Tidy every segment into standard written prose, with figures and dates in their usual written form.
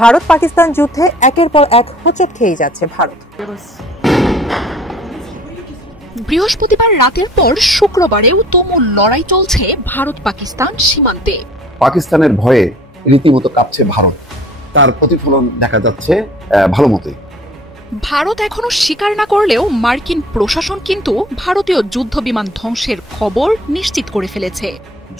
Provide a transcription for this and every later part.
ভারত পাকিস্তান যুদ্ধে একের পর এক হোঁচট খেয়ে যাচ্ছে ভারত। বৃহস্পতিবার রাতের পর শুক্রবারেও তুমুল লড়াই চলছে ভারত পাকিস্তান সীমান্তে। পাকিস্তানের ভয়ে রীতিমতো কাঁপছে ভারত, তার প্রতিফলন দেখা যাচ্ছে ভালো মতোই। ভারত এখনো স্বীকার না করলেও মার্কিন প্রশাসন কিন্তু ভারতীয় যুদ্ধ বিমান ধ্বংসের খবর নিশ্চিত করে ফেলেছে।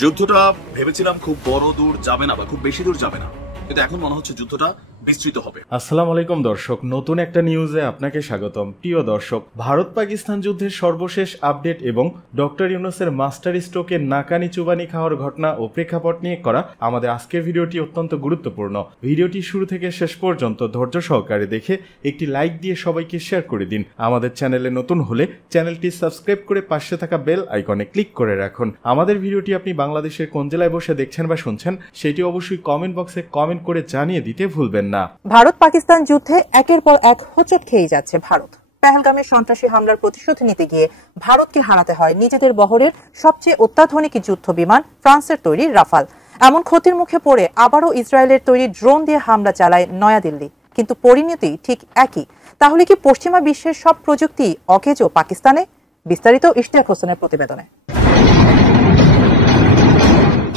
যুদ্ধটা ভেবেছিলাম খুব বড় দূর যাবে না বা খুব বেশি দূর যাবে না, কিন্তু এখন মনে হচ্ছে যুদ্ধটা বিস্তৃত হবে। আসসালামু আলাইকুম দর্শক, নতুন একটা নিউজে আপনাকে স্বাগতম। প্রিয় দর্শক, ভারত পাকিস্তান যুদ্ধের সর্বশেষ আপডেট এবং ডক্টর ইউনূসের মাস্টার স্ট্রোকে নাকানি চুবানি খাওয়ার ঘটনা ও প্রেক্ষাপট নিয়ে করা আমাদের আজকের ভিডিওটি অত্যন্ত গুরুত্বপূর্ণ। ভিডিওটি শুরু থেকে শেষ পর্যন্ত ধৈর্য সহকারে দেখে একটি লাইক দিয়ে সবাইকে শেয়ার করে দিন। আমাদের চ্যানেলে নতুন হলে চ্যানেলটি সাবস্ক্রাইব করে পাশে থাকা বেল আইকনে ক্লিক করে রাখুন। আমাদের ভিডিওটি আপনি বাংলাদেশের কোন জেলায় বসে দেখছেন বা শুনছেন সেটি অবশ্যই কমেন্ট বক্সে কমেন্ট করে জানিয়ে দিতে ভুলবেন না। ভারত পাকিস্তান যুদ্ধে একের পর এক হোঁচট খেয়ে যাচ্ছে ভারত। পেহেলগামের সন্ত্রাসী হামলার প্রতিশোধ নিতে গিয়ে ভারতকে হারাতে হয় নিজেদের বহরের সবচেয়ে অত্যাধুনিক যুদ্ধ বিমান ফ্রান্সের তৈরি রাফাল। এমন ক্ষতির মুখে পড়ে আবারও ইসরায়েলের তৈরি ড্রোন দিয়ে হামলা চালায় নয়াদিল্লি। কিন্তু পরিণতি ঠিক একই। তাহলে কি পশ্চিমা বিশ্বের সব প্রযুক্তি অকেজো পাকিস্তানে? বিস্তারিত ইশতিয়াক হোসেনের প্রতিবেদনে।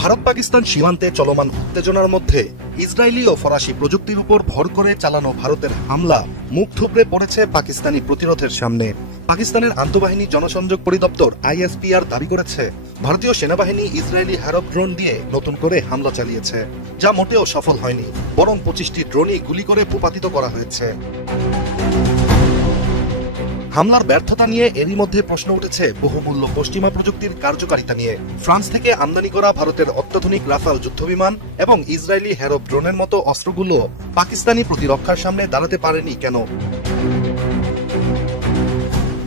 ভারত পাকিস্তান সীমান্তে চলমান উত্তেজনার মধ্যে ইসরায়েলি ও ফরাসি প্রযুক্তির উপর ভর করে চালানো ভারতের হামলা মুখ থুবড়ে পড়েছে পাকিস্তানি প্রতিরোধের সামনে। পাকিস্তানের আন্তঃবাহিনী জনসংযোগ পরিদপ্তর ISPR দাবি করেছে ভারতীয় সেনাবাহিনী ইসরায়েলি হ্যারপ ড্রোন দিয়ে নতুন করে হামলা চালিয়েছে, যা মোটেও সফল হয়নি, বরং 25টি ড্রোনই গুলি করে ভূপাতিত করা হয়েছে। হামলার ব্যর্থতা নিয়ে এরই মধ্যে প্রশ্ন উঠেছে বহুমূল্য পশ্চিমা প্রযুক্তির কার্যকারিতা নিয়ে। ফ্রান্স থেকে আমদানি করা ভারতের অত্যাধুনিক রাফাল যুদ্ধবিমান এবং ইসরায়েলি হ্যারপ ড্রোনের মতো অস্ত্রগুলো পাকিস্তানি প্রতিরক্ষার সামনে দাঁড়াতে পারেনি কেন?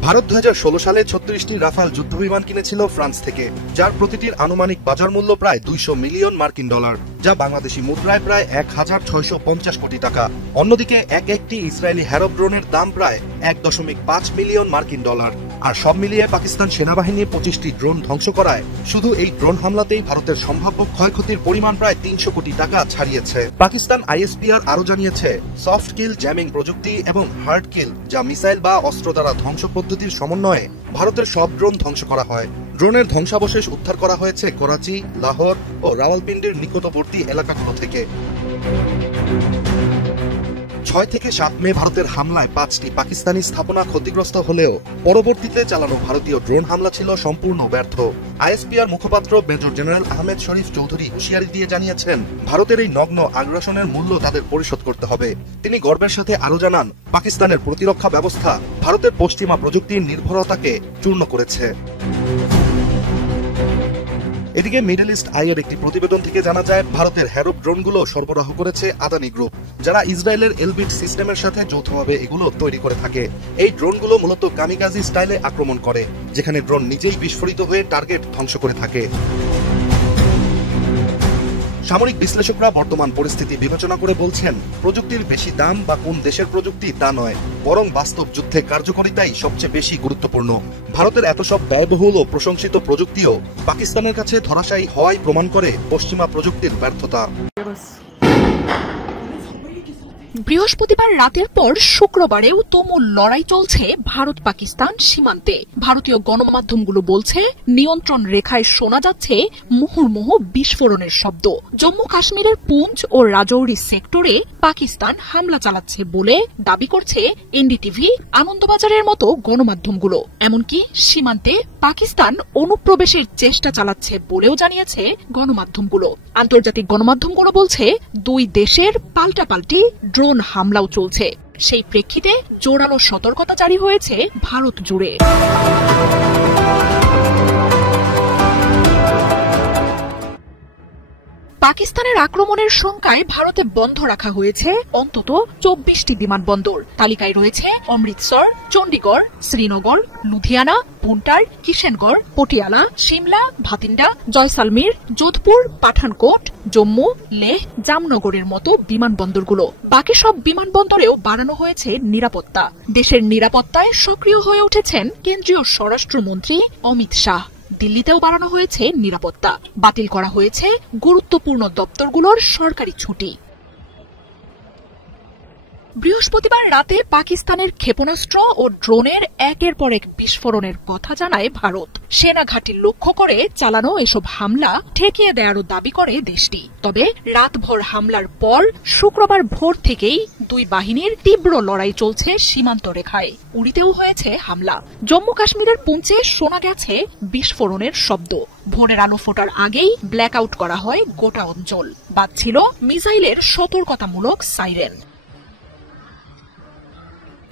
ভারত 2016 সালে 36টি রাফাল যুদ্ধবিমান কিনেছিল ফ্রান্স থেকে, যার প্রতিটির আনুমানিক বাজার মূল্য প্রায় 200 মিলিয়ন মার্কিন ডলার, যা বাংলাদেশি মুদ্রায় প্রায় 1650 কোটি টাকা। অন্যদিকে একটি ইসরায়েলি হ্যারপ ড্রোনের দাম প্রায় 1.5 মিলিয়ন মার্কিন ডলার। আর সব মিলিয়ে পাকিস্তান সেনাবাহিনী 25টি ড্রোন ধ্বংস করায় শুধু এই ড্রোন হামলাতেই ভারতের সম্ভাব্য ক্ষয়ক্ষতির পরিমাণ প্রায় 300 কোটি টাকা ছাড়িয়েছে। পাকিস্তান ISPR আরো জানিয়েছে সফট কিল জ্যামিং প্রযুক্তি এবং হার্ড কিল, যা মিসাইল বা অস্ত্র দ্বারা ধ্বংস পদ্ধতির সমন্বয়ে ভারতের সব ড্রোন ধ্বংস করা হয়। ড্রোনের ধ্বংসাবশেষ উদ্ধার করা হয়েছে করাচি, লাহোর ও রাওয়ালপিন্ডির নিকটবর্তী এলাকাগুলো থেকে। 6 থেকে 7 মে ভারতের হামলায় 5টি পাকিস্তানি স্থাপনা ক্ষতিগ্রস্ত হলেও পরবর্তীতে চালানো ভারতীয় ড্রোন হামলা ছিল সম্পূর্ণ ব্যর্থ। ISPR মুখপাত্র মেজর জেনারেল আহমেদ শরীফ চৌধুরী হুঁশিয়ারি দিয়ে জানিয়েছেন ভারতের এই নগ্ন আগ্রাসনের মূল্য তাদের পরিশোধ করতে হবে। তিনি গর্বের সাথে আরো জানান পাকিস্তানের প্রতিরক্ষা ব্যবস্থা ভারতের পশ্চিমা প্রযুক্তির নির্ভরতাকে চূর্ণ করেছে। এদিকে মিডল ইস্ট আইয়ের একটি প্রতিবেদন থেকে জানা যায় ভারতের হ্যারপ ড্রোনগুলো সরবরাহ করেছে আদানি গ্রুপ, যারা ইসরায়েলের এলবিট সিস্টেমের সাথে যৌথভাবে এগুলো তৈরি করে থাকে। এই ড্রোনগুলো মূলত কামিকাজি স্টাইলে আক্রমণ করে, যেখানে ড্রোন নিজেই বিস্ফোরিত হয়ে টার্গেট ধ্বংস করে থাকে। সামরিক বিশ্লেষকরা বর্তমান পরিস্থিতি বিবেচনা করে বলছেন প্রযুক্তির বেশি দাম বা কোন দেশের প্রযুক্তি তা নয়, বরং বাস্তব যুদ্ধে কার্যকারিতাই সবচেয়ে বেশি গুরুত্বপূর্ণ। ভারতের এত সব ব্যয়বহুল ও প্রশংসিত প্রযুক্তিও পাকিস্তানের কাছে ধরাশায়ী হওয়াই প্রমাণ করে পশ্চিমা প্রযুক্তির ব্যর্থতা। বৃহস্পতিবার রাতের পর শুক্রবারেও তুমুল লড়াই চলছে ভারত পাকিস্তান সীমান্তে। ভারতীয় গণমাধ্যমগুলো বলছে নিয়ন্ত্রণ রেখায় শোনা যাচ্ছে মুহুর্মুহু বিস্ফোরণের শব্দ। জম্মু কাশ্মীরের পুঞ্চ ও রাজৌরি সেক্টরে পাকিস্তান হামলা চালাচ্ছে বলে দাবি করছে NDTV, আনন্দবাজারের মতো গণমাধ্যমগুলো। এমনকি সীমান্তে পাকিস্তান অনুপ্রবেশের চেষ্টা চালাচ্ছে বলেও জানিয়েছে গণমাধ্যমগুলো। আন্তর্জাতিক গণমাধ্যমগুলো বলছে দুই দেশের পাল্টাপাল্টি ড্রোন হামলাও চলছে। সেই প্রেক্ষিতে জোরালো সতর্কতা জারি হয়েছে ভারত জুড়ে। পাকিস্তানের আক্রমণের শঙ্কায় ভারতে বন্ধ রাখা হয়েছে অন্তত 24টি বিমানবন্দর। তালিকায় রয়েছে অমৃতসর, চণ্ডীগড়, শ্রীনগর, লুধিয়ানা, পুন্টার, কিষেনগড়, পটিয়ালা, সিমলা, ভাতিন্ডা, জয়সালমীর, যোধপুর, পাঠানকোট, জম্মু, লেহ, জামনগরের মতো বিমানবন্দরগুলো। বাকি সব বিমানবন্দরেও বাড়ানো হয়েছে নিরাপত্তা। দেশের নিরাপত্তায় সক্রিয় হয়ে উঠেছেন কেন্দ্রীয় স্বরাষ্ট্রমন্ত্রী অমিত শাহ। দিল্লিতেও বাড়ানো হয়েছে নিরাপত্তা। বাতিল করা হয়েছে গুরুত্বপূর্ণ দপ্তরগুলোর সরকারি ছুটি। বৃহস্পতিবার রাতে পাকিস্তানের ক্ষেপণাস্ত্র ও ড্রোনের একের পর এক বিস্ফোরণের কথা জানায় ভারত। সেনা ঘাঁটি লক্ষ্য করে চালানো এসব হামলা ঠেকিয়ে দেওয়ারও দাবি করে দেশটি। তবে রাতভর হামলার পর শুক্রবার ভোর থেকেই দুই বাহিনীর তীব্র লড়াই চলছে সীমান্ত রেখায়। উড়িতেও হয়েছে হামলা। জম্মু কাশ্মীরের পুঞ্চে শোনা গেছে বিস্ফোরণের শব্দ। ভোরের আলো ফোটার আগেই ব্ল্যাক আউট করা হয় গোটা অঞ্চল। বাজছিল মিসাইলের সতর্কতামূলক সাইরেন।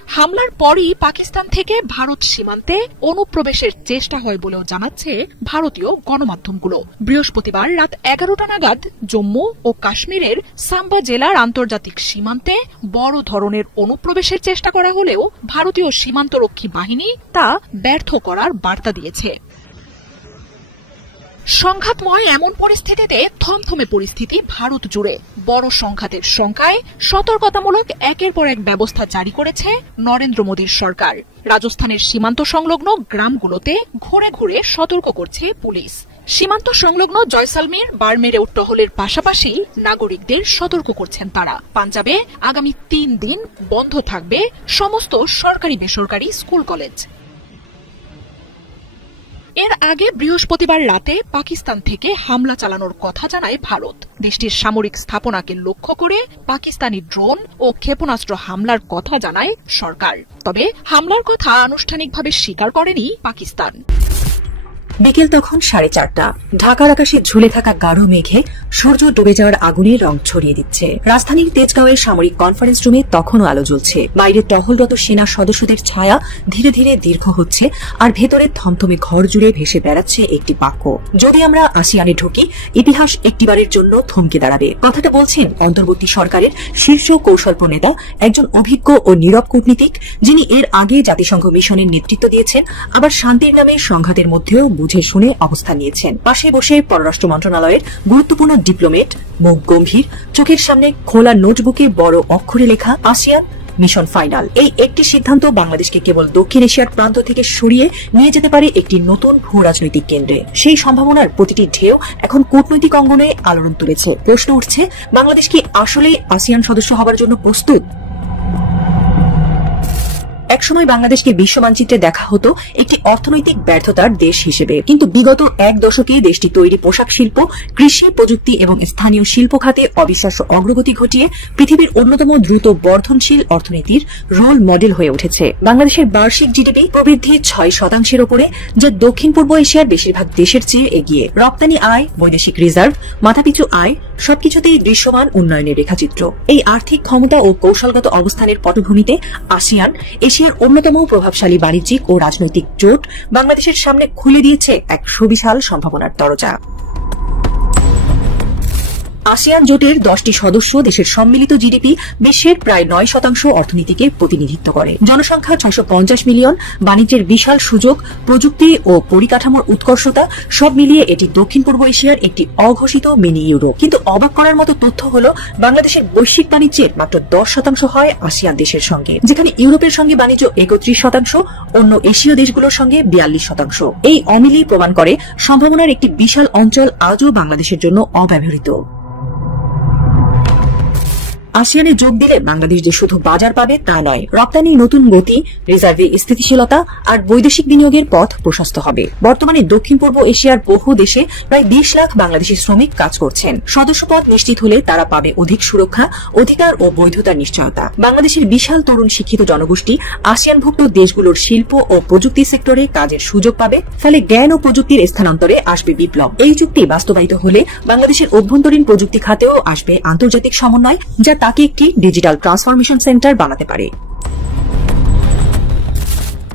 হামলার পরই পাকিস্তান থেকে ভারত সীমান্তে অনুপ্রবেশের চেষ্টা হয় বলেও জানাচ্ছে ভারতীয় গণমাধ্যমগুলো। বৃহস্পতিবার রাত 11টা নাগাদ জম্মু ও কাশ্মীরের সাম্বা জেলার আন্তর্জাতিক সীমান্তে বড় ধরনের অনুপ্রবেশের চেষ্টা করা হলেও ভারতীয় সীমান্তরক্ষী বাহিনী তা ব্যর্থ করার বার্তা দিয়েছে। সংঘাতময় এমন পরিস্থিতিতে থমথমে পরিস্থিতি ভারত জুড়ে। বড় সংঘাতের শঙ্কায় সতর্কতামূলক একের পর এক ব্যবস্থা জারি করেছে নরেন্দ্র মোদীর সরকার। রাজস্থানের সীমান্ত সংলগ্ন গ্রামগুলোতে ঘুরে ঘুরে সতর্ক করছে পুলিশ। সীমান্ত সংলগ্ন জয়সালমীর বারমেরেও টহলের পাশাপাশি নাগরিকদের সতর্ক করছেন তারা। পাঞ্জাবে আগামী 3 দিন বন্ধ থাকবে সমস্ত সরকারি বেসরকারি স্কুল কলেজ। এর আগে বৃহস্পতিবার রাতে পাকিস্তান থেকে হামলা চালানোর কথা জানায় ভারত। দেশটির সামরিক স্থাপনাকে লক্ষ্য করে পাকিস্তানি ড্রোন ও ক্ষেপণাস্ত্র হামলার কথা জানায় সরকার। তবে হামলার কথা আনুষ্ঠানিকভাবে স্বীকার করেনি পাকিস্তান। বিকেল তখন 4:30। ঢাকার আকাশে ঝুলে থাকা গাঢ় মেঘে সূর্য ডুবে যাওয়ার আগুনে রং ছড়িয়ে দিচ্ছে। রাজধানীর তেজগাঁওয়ের সামরিক কনফারেন্স রুমে তখনও আলো জ্বলছে। বাইরে টহলরত সেনা সদস্যদের ছায়া ধীরে ধীরে দীর্ঘ হচ্ছে, আর ভেতরে থমথমে ঘর জুড়ে ভেসে বেড়াচ্ছে একটি বাক্য, যদি আমরা আসিয়ানে ঢুকি ইতিহাস একটিবারের জন্য থমকে দাঁড়াবে। কথাটা বলছেন অন্তর্বর্তী সরকারের শীর্ষ কৌশল প্রণেতা, একজন অভিজ্ঞ ও নীরব কূটনীতিক, যিনি এর আগে জাতিসংঘ মিশনের নেতৃত্ব দিয়েছেন, আবার শান্তির নামে সংঘাতের মধ্যেও বুঝে শুনে অবস্থান নিয়েছেন। পাশে বসে পররাষ্ট্র মন্ত্রণালয়ের গুরুত্বপূর্ণ ডিপ্লোমেট, মুখ গম্ভীর, চোখের সামনে খোলা নোটবুকে বড় অক্ষরে লেখা আসিয়ান মিশন ফাইনাল। এই একটি সিদ্ধান্ত বাংলাদেশকে কেবল দক্ষিণ এশিয়ার প্রান্ত থেকে সরিয়ে নিয়ে যেতে পারে একটি নতুন ভূ রাজনৈতিক কেন্দ্রে। সেই সম্ভাবনার প্রতিটি ঢেউ এখন কূটনৈতিক অঙ্গনে আলোড়ন তুলেছে। প্রশ্ন উঠছে, বাংলাদেশ কি আসলে আসিয়ান সদস্য হবার জন্য প্রস্তুত? একসময় বাংলাদেশকে বিশ্ব মানচিত্রে দেখা হতো একটি অর্থনৈতিক ব্যর্থতার দেশ হিসেবে, কিন্তু বিগত 1 দশকে দেশটি তৈরি পোশাক শিল্প, কৃষি, প্রযুক্তি এবং স্থানীয় শিল্প খাতে অবিশ্বাস্য অগ্রগতি ঘটিয়ে পৃথিবীর অন্যতম দ্রুত বর্ধনশীল অর্থনীতির রোল মডেল হয়ে উঠেছে। বাংলাদেশের বার্ষিক জিডিপি প্রবৃদ্ধি 6% উপরে, যা দক্ষিণ পূর্ব এশিয়ার বেশিরভাগ দেশের চেয়ে এগিয়ে। রপ্তানি আয়, বৈদেশিক রিজার্ভ, মাথাপিছু আয় সবকিছুতেই দৃশ্যমান উন্নয়নের রেখাচিত্র। এই আর্থিক ক্ষমতা ও কৌশলগত অবস্থানের পটভূমিতে আসিয়ান, এশিয়ার অন্যতম প্রভাবশালী বাণিজ্যিক ও রাজনৈতিক জোট, বাংলাদেশের সামনে খুলে দিয়েছে এক সুবিশাল সম্ভাবনার দরজা। আসিয়ান জোটের 10টি সদস্য দেশের সম্মিলিত জিডিপি বিশ্বের প্রায় 9% অর্থনীতিকে প্রতিনিধিত্ব করে। জনসংখ্যা 650 মিলিয়ন, বাণিজ্যের বিশাল সুযোগ, প্রযুক্তি ও পরিকাঠামোর উৎকর্ষতা সব মিলিয়ে এটি দক্ষিণ পূর্ব এশিয়ার একটি অঘোষিত মিনি ইউরোপ। কিন্তু অবাক করার মতো তথ্য হল, বাংলাদেশের বৈশ্বিক বাণিজ্যের মাত্র 10% হয় আসিয়ান দেশের সঙ্গে, যেখানে ইউরোপের সঙ্গে বাণিজ্য 31%, অন্য এশীয় দেশগুলোর সঙ্গে 42%। এই অমিলই প্রমাণ করে সম্ভাবনার একটি বিশাল অঞ্চল আজও বাংলাদেশের জন্য অব্যবহৃত। আসিয়ানে যোগ দিলে বাংলাদেশ যে শুধু বাজার পাবে তা নয়, রপ্তানির নতুন গতি, রিজার্ভে স্থিতিশীলতা আর বৈদেশিক বিনিয়োগের পথ প্রশস্ত হবে। বর্তমানে দক্ষিণ পূর্ব এশিয়ার বহু দেশে প্রায় 20 লাখ বাংলাদেশি শ্রমিক কাজ করছেন। সদস্যপদ নিশ্চিত হলে তারা পাবে অধিক সুরক্ষা, অধিকার ও বৈধতার নিশ্চয়তা। বাংলাদেশের বিশাল তরুণ শিক্ষিত জনগোষ্ঠী আসিয়ানভুক্ত দেশগুলোর শিল্প ও প্রযুক্তি সেক্টরে কাজের সুযোগ পাবে, ফলে জ্ঞান ও প্রযুক্তির স্থানান্তরে আসবে বিপ্লব। এই চুক্তি বাস্তবায়িত হলে বাংলাদেশের অভ্যন্তরীণ প্রযুক্তি খাতেও আসবে আন্তর্জাতিক সমন্বয়, যা তাকে একটি ডিজিটাল ট্রান্সফরমেশন সেন্টার বানাতে পারে।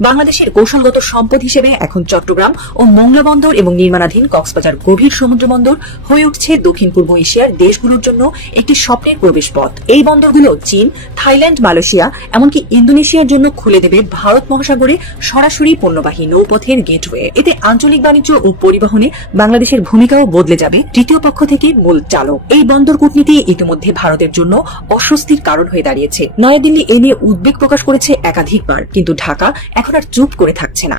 বাংলাদেশের কৌশলগত সম্পদ হিসেবে এখন চট্টগ্রাম ও মোংলা বন্দর এবং নির্মাণাধীন কক্সবাজার গভীর সমুদ্র বন্দর হয়ে উঠছে দক্ষিণ পূর্ব এশিয়ার দেশগুলোর জন্য একটি স্বপ্নের প্রবেশপথ। এই বন্দরগুলো চীন, থাইল্যান্ড, মালয়েশিয়া এমনকি ইন্দোনেশিয়ার জন্য খুলে দেবে ভারত মহাসাগরে সরাসরি পণ্যবাহী নৌপথের গেটওয়ে। এতে আঞ্চলিক বাণিজ্য ও পরিবহনে বাংলাদেশের ভূমিকাও বদলে যাবে তৃতীয় পক্ষ থেকে মূল চালক। এই বন্দর কূটনীতি ইতিমধ্যে ভারতের জন্য অস্বস্তির কারণ হয়ে দাঁড়িয়েছে। নয়াদিল্লি এ নিয়ে উদ্বেগ প্রকাশ করেছে একাধিকবার, কিন্তু ঢাকা এখন আর চুপ করে থাকছে না।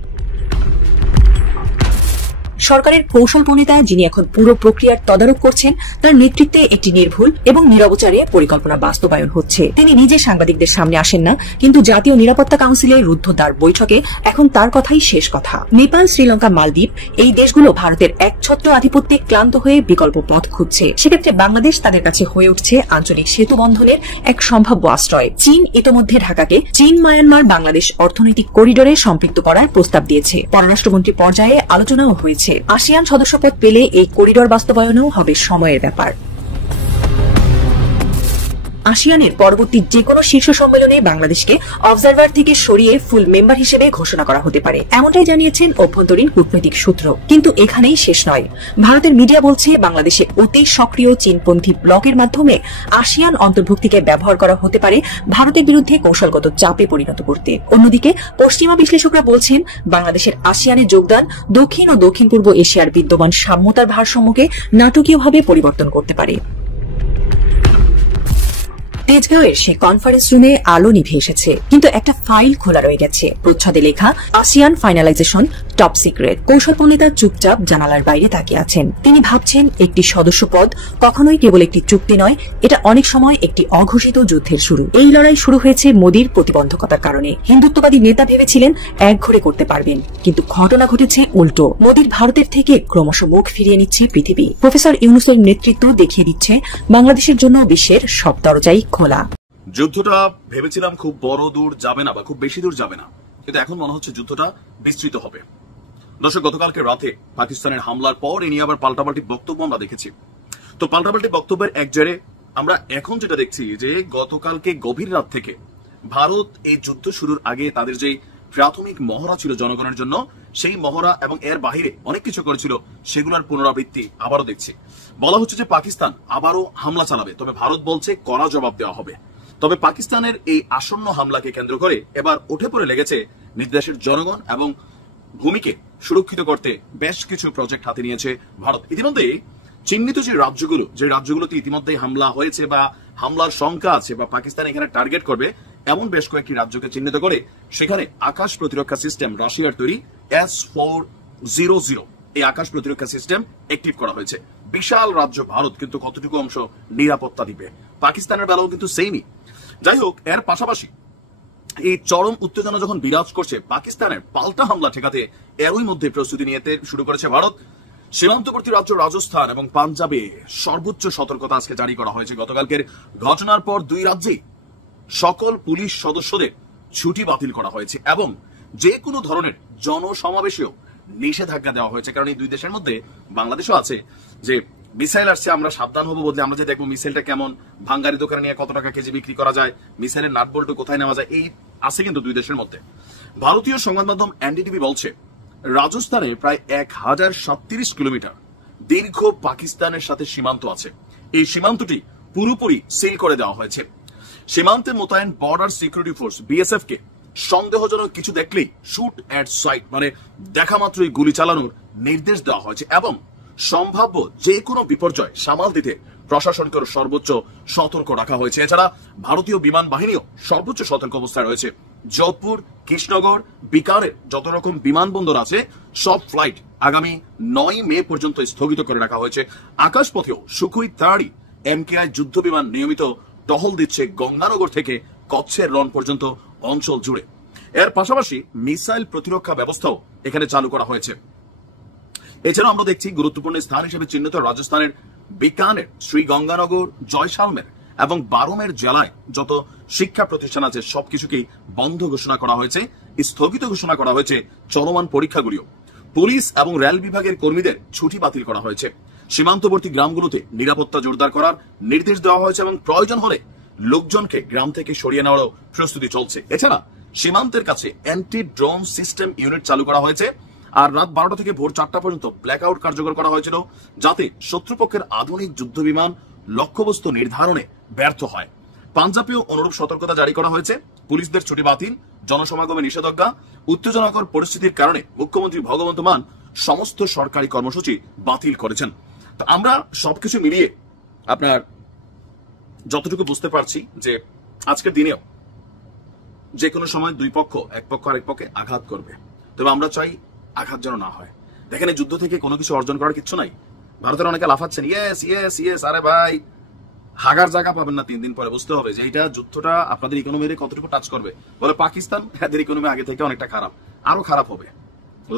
সরকারের কৌশল প্রণেতা যিনি এখন পুরো প্রক্রিয়ার তদারক করছেন, তার নেতৃত্বে একটি নির্ভুল এবং নিরবচারে পরিকল্পনা বাস্তবায়ন হচ্ছে। তিনি নিজে সাংবাদিকদের সামনে আসেন না, কিন্তু জাতীয় নিরাপত্তা কাউন্সিলের রুদ্ধদ্বার বৈঠকে এখন তার কথাই শেষ কথা। নেপাল, শ্রীলঙ্কা, মালদ্বীপ এই দেশগুলো ভারতের একছত্র আধিপত্যে ক্লান্ত হয়ে বিকল্প পথ খুঁজছে। সেক্ষেত্রে বাংলাদেশ তাদের কাছে হয়ে উঠছে আঞ্চলিক সেতু বন্ধনের এক সম্ভাব্য আশ্রয়। চীন ইতোমধ্যে ঢাকাকে চীন মায়ানমার বাংলাদেশ অর্থনৈতিক করিডোরে সম্পৃক্ত করার প্রস্তাব দিয়েছে। পররাষ্ট্রমন্ত্রী পর্যায়ে আলোচনাও হয়েছে। আসিয়ান সদস্যপদ পেলে এই করিডোর বাস্তবায়নেও হবে সময়ের ব্যাপার। আসিয়ানের পরবর্তী যে কোনো শীর্ষ সম্মেলনে বাংলাদেশকে অবজারভার থেকে সরিয়ে ফুল মেম্বার হিসেবে ঘোষণা করা হতে পারে, এমনটাই জানিয়েছেন অভ্যন্তরীণ কূটনৈতিক সূত্র। কিন্তু এখানেই শেষ নয়। ভারতের মিডিয়া বলছে বাংলাদেশে অতি সক্রিয় চীনপন্থী ব্লকের মাধ্যমে আসিয়ান অন্তর্ভুক্তিকে ব্যবহার করা হতে পারে ভারতের বিরুদ্ধে কৌশলগত চাপে পরিণত করতে। অন্যদিকে পশ্চিমা বিশ্লেষকরা বলছেন বাংলাদেশের আসিয়ানে যোগদান দক্ষিণ ও দক্ষিণ পূর্ব এশিয়ার বিদ্যমান সাম্যতার ভারসাম্যকে নাটকীয়ভাবে পরিবর্তন করতে পারে। তেজগাঁওয়ের সে কনফারেন্স রুমে আলো নিভে এসেছে, কিন্তু একটা ফাইল খোলা রয়ে গেছে। প্রচ্ছদে লেখা আসিয়ান ফাইনালাইজেশন টপ সিক্রেট। কৌশল প্রণেতা চুপচাপ জানালার বাইরে তাকিয়ে আছেন। তিনি ভাবছেন একটি সদস্য পদ কখনোই কেবল একটি চুক্তি নয়, এটা অনেক সময় একটি অঘোষিত যুদ্ধের শুরু। এই লড়াই শুরু হয়েছে মোদির প্রতিবন্ধকতার কারণে। হিন্দুত্ববাদী নেতা ভেবেছিলেন একঘরে করতে পারবেন, কিন্তু ঘটনা ঘটেছে উল্টো। মোদির ভারতের থেকে ক্রমশ মুখ ফিরিয়ে নিচ্ছে পৃথিবী। প্রফেসর ইউনূসের নেতৃত্ব দেখিয়ে দিচ্ছে বাংলাদেশের জন্য বিশ্বের সব দরজাই খোলা। যুদ্ধটা ভেবেছিলাম খুব বড় দূর যাবে না বা খুব বেশি দূর যাবে না, কিন্তু এখন মনে হচ্ছে যুদ্ধটা বিস্তৃত হবে। দর্শক, গতকালকে রাতে পাকিস্তানের হামলার পর এ নিয়ে আবার পাল্টাপাল্টি বক্তব্য আমরা দেখেছি। তো পাল্টাপাল্টি বক্তব্যের এক জেরে আমরা এখন যেটা দেখছি যে গতকালকে গভীর রাত থেকে ভারত এই যুদ্ধ শুরুর আগে তাদের যে প্রাথমিক মহড়া ছিল জনগণের জন্য, সেই মহড়া এবং এর বাহিরে অনেক কিছু করেছিল, সেগুলোর পুনরাবৃত্তি আবারও দেখছি। বলা হচ্ছে যে পাকিস্তান আবারও হামলা চালাবে, তবে ভারত বলছে কড়া জবাব দেওয়া হবে। তবে পাকিস্তানের এই আসন্ন হামলাকে কেন্দ্র করে এবার উঠে পড়ে লেগেছে নিজ দেশের জনগণ এবং ভূমিকে সুরক্ষিত করতে বেশ কিছু প্রজেক্ট হাতে নিয়েছে ভারত। ইতিমধ্যে চিহ্নিত যে রাজ্যগুলোতে ইতিমধ্যে হামলা হয়েছে বা হামলার শঙ্কা আছে বা পাকিস্তান এখানে টার্গেট করবে, এমন বেশ কয়েকটি রাজ্যকে চিহ্নিত করে সেখানে আকাশ প্রতিরক্ষা সিস্টেম রাশিয়ার তৈরি S-400 এই আকাশ প্রতিরক্ষা সিস্টেম অ্যাক্টিভ করা হয়েছে। বিশাল রাজ্য ভারত, কিন্তু কতটুকু অংশ নিরাপত্তা দিবে? পাকিস্তানের বেলাও কিন্তু সেমই। যাই হোক, এর পাশাপাশি এই চরম উত্তেজনা যখন বিরাজ করছে, পাকিস্তানের পাল্টা হামলা ঠেকাতে এরই মধ্যে প্রস্তুতি নিতে শুরু করেছে ভারত। সীমান্তবর্তী রাজ্য রাজস্থান এবং পাঞ্জাবে সর্বোচ্চ সতর্কতা আজকে জারি করা হয়েছে। গতকালকের ঘটনার পর দুই রাজ্যে সকল পুলিশ সদস্যদের ছুটি বাতিল করা হয়েছে এবং যে কোনো ধরনের জনসমাবেশেও নিষেধাজ্ঞা দেওয়া হয়েছে। কারণ এই দুই দেশের মধ্যে বাংলাদেশও আছে যে মিসাইল আসছে, আমরা সাবধান হবো বদলে আমরা যে দেখবো মিসাইলটা কেমন, ভাঙ্গারি দোকানে নিয়ে কত টাকা কেজি বিক্রি করা যায়, মিসাইলের নাট বল্টু কোথায় নেওয়া যায়, এই আছে কিন্তু দুই দেশের মধ্যে। ভারতীয় সংবাদ মাধ্যম এনডিটিভি বলছে রাজস্থানে প্রায় 1037 কিলোমিটার দীর্ঘ পাকিস্তানের সাথে সীমান্ত আছে। এই সীমান্তটি পুরোপুরি সিল করে দেওয়া হয়েছে। সীমান্তে মোতায়েন বর্ডার সিকিউরিটি ফোর্স বিএসএফ কে সন্দেহজনক কিছু দেখলেই শুট অ্যাট সাইট, মানে দেখা মাত্রই গুলি চালানোর নির্দেশ দেওয়া হয়েছে এবং সম্ভাব্য যে কোনো বিপর্যয় সামাল দিতে প্রশাসনকে সর্বোচ্চ সতর্ক রাখা হয়েছে। এছাড়া ভারতীয় বিমান বাহিনীও সর্বোচ্চ সতর্ক অবস্থায় রয়েছে। যোধপুর, কৃষ্ণনগর, বিকারের যত রকম বিমানবন্দর আছে সব ফ্লাইট আগামী 9 মে পর্যন্ত স্থগিত করে রাখা হয়েছে। আকাশপথেও সুখোই 30 MKI যুদ্ধ বিমান নিয়মিত টহল দিচ্ছে গঙ্গানগর থেকে কচ্ছের রন পর্যন্ত অঞ্চল জুড়ে। এর পাশাপাশি মিসাইল প্রতিরক্ষা ব্যবস্থাও এখানে চালু করা হয়েছে। এছাড়া আমরা দেখছি গুরুত্বপূর্ণ স্থান হিসেবে চিহ্নিত রাজস্থানের বিকানের, শ্রী গঙ্গানগর, জয়সালমের এবং বারমের জেলায় যত শিক্ষা প্রতিষ্ঠান আছে সবকিছুকেই বন্ধ ঘোষণা করা হয়েছে, স্থগিত ঘোষণা করা হয়েছে চলমান পরীক্ষাগুলিও। পুলিশ এবং রেল বিভাগের কর্মীদের ছুটি বাতিল করা হয়েছে। সীমান্তবর্তী গ্রামগুলোতে নিরাপত্তা জোরদার করার নির্দেশ দেওয়া হয়েছে এবং প্রয়োজন হলে লোকজনকে গ্রাম থেকে সরিয়ে নেওয়ারও প্রস্তুতি চলছে। এছাড়া সীমান্তের কাছে অ্যান্টি ড্রোন সিস্টেম ইউনিট চালু করা হয়েছে। আর রাত 12টা থেকে ভোর 4টা পর্যন্ত ব্ল্যাকআউট কার্যকর করা হয়েছিল, যাতে শত্রুপক্ষের আধুনিক যুদ্ধ বিমান লক্ষ্যবস্তু নির্ধারণে ব্যর্থ হয়। পাঞ্জাবেও অনুরূপ সতর্কতা জারি করা হয়েছে। পুলিশদের ছুটি বাতিল, জনসমাগমে নিষেধাজ্ঞা। উত্তেজনাকর পরিস্থিতির কারণে মুখ্যমন্ত্রী ভগবন্ত মান সমস্ত সরকারি কর্মসূচি বাতিল করেছেন। তো আমরা সবকিছু মিলিয়ে আপনার যতটুকু বুঝতে পারছি যে আজকের দিনেও যে কোনো সময় দুই পক্ষ এক পক্ষ আরেক পক্ষে আঘাত করবে, তবে আমরা চাই আঘাত যেন না হয়। দেখেন এই যুদ্ধ থেকে কোনো কিছু অর্জন করার কিছু নাই। ভারতের অনেকে লাফাচ্ছেন, ইয়েস ইয়েস ইয়েস, আরে ভাই হাগার জায়গা পাবেন না 3 দিন পরে। বুঝতে হবে যে এইটা যুদ্ধটা আপনাদের ইকোনমির কতটুকু টাচ করবে। বলে পাকিস্তান, এদের ইকোনমি আগে থেকে অনেকটা খারাপ, আরো খারাপ হবে,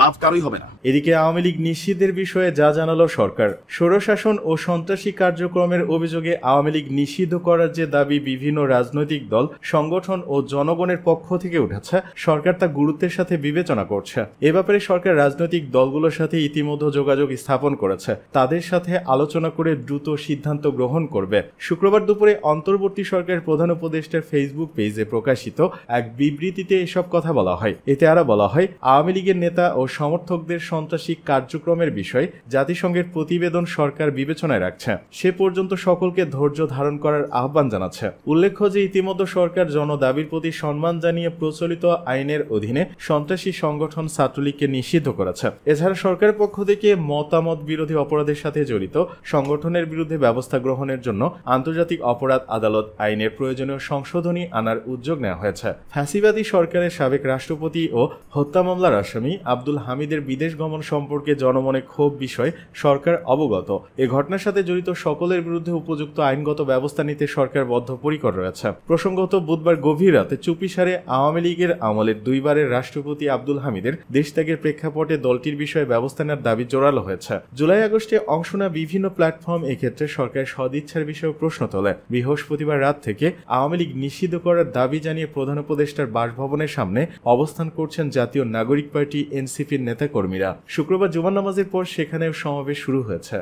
লাভ কারোই হবে না। এদিকে আওয়ামী লীগ নিষিদ্ধের বিষয়ে যা জানালো সরকার। স্বৈরশাসন ও সন্ত্রাসী কার্যক্রমের অভিযোগে আওয়ামী লীগ নিষিদ্ধ করার যে দাবি বিভিন্ন রাজনৈতিক দল, সংগঠন ও জনগণের পক্ষ থেকে উঠেছে, সরকার তা গুরুত্বের সাথে বিবেচনা করছে। এ ব্যাপারে সরকার রাজনৈতিক দলগুলোর সাথে ইতিমধ্যে যোগাযোগ স্থাপন করেছে, তাদের সাথে আলোচনা করে দ্রুত সিদ্ধান্ত গ্রহণ করবে। শুক্রবার দুপুরে অন্তর্বর্তী সরকারের প্রধান উপদেষ্টার ফেসবুক পেজে প্রকাশিত এক বিবৃতিতে এসব কথা বলা হয়। এতে আরো বলা হয়, আওয়ামী লীগের নেতা ও সমর্থকদের সন্ত্রাসী কার্যক্রমের বিষয়ে জাতিসংঘের প্রতিবেদন সরকার বিবেচনায় রাখছে, সে পর্যন্ত সকলকে ধৈর্য ধারণ করার আহ্বান জানাচ্ছে। উল্লেখ্য যে ইতিমধ্যে সরকার জনদাবির প্রতি সম্মান জানিয়ে প্রচলিত আইনের অধীনে সন্ত্রাসী সংগঠন ছাত্রলীগকে নিষিদ্ধ করেছে। এছাড়া সরকারের পক্ষ থেকে মতামত বিরোধী অপরাধের সাথে জড়িত সংগঠনের বিরুদ্ধে ব্যবস্থা গ্রহণের জন্য আন্তর্জাতিক অপরাধ আদালত আইনের প্রয়োজনীয় সংশোধনী আনার উদ্যোগ নেওয়া হয়েছে। ফ্যাসিবাদী সরকারের সাবেক রাষ্ট্রপতি ও হত্যা মামলার আসামি আব্দুল হামিদের বিদেশ গমন সম্পর্কে জনমনে ক্ষোভ বিষয়ে সরকার অবগত। এ ঘটনার সাথে জড়িত সকলের বিরুদ্ধে উপযুক্ত আইনগত ব্যবস্থা নিতে সরকার বদ্ধপরিকর রয়েছে। প্রসঙ্গত বুধবার গভীর রাতে চুপিসারে আওয়ামী লীগের আমলের 2 বারের রাষ্ট্রপতি আব্দুল হামিদের দেশত্যাগের প্রেক্ষাপটে দলটির বিষয়ে ব্যবস্থা নেওয়ার দাবি জোরালো হয়েছে। জুলাই আগস্টে অংশ নেওয়া বিভিন্ন প্ল্যাটফর্ম এক্ষেত্রে সরকারের সদিচ্ছার বিষয়ে প্রশ্ন তোলে। বৃহস্পতিবার রাত থেকে আওয়ামী লীগ নিষিদ্ধ করার দাবি জানিয়ে প্রধান উপদেষ্টার বাসভবনের সামনে অবস্থান করছেন জাতীয় নাগরিক পার্টি এনসিপির নেতাকর্মীরা। শুক্রবার জুমার নামাজের পর সেখানেও সমাবেশ শুরু হয়েছে।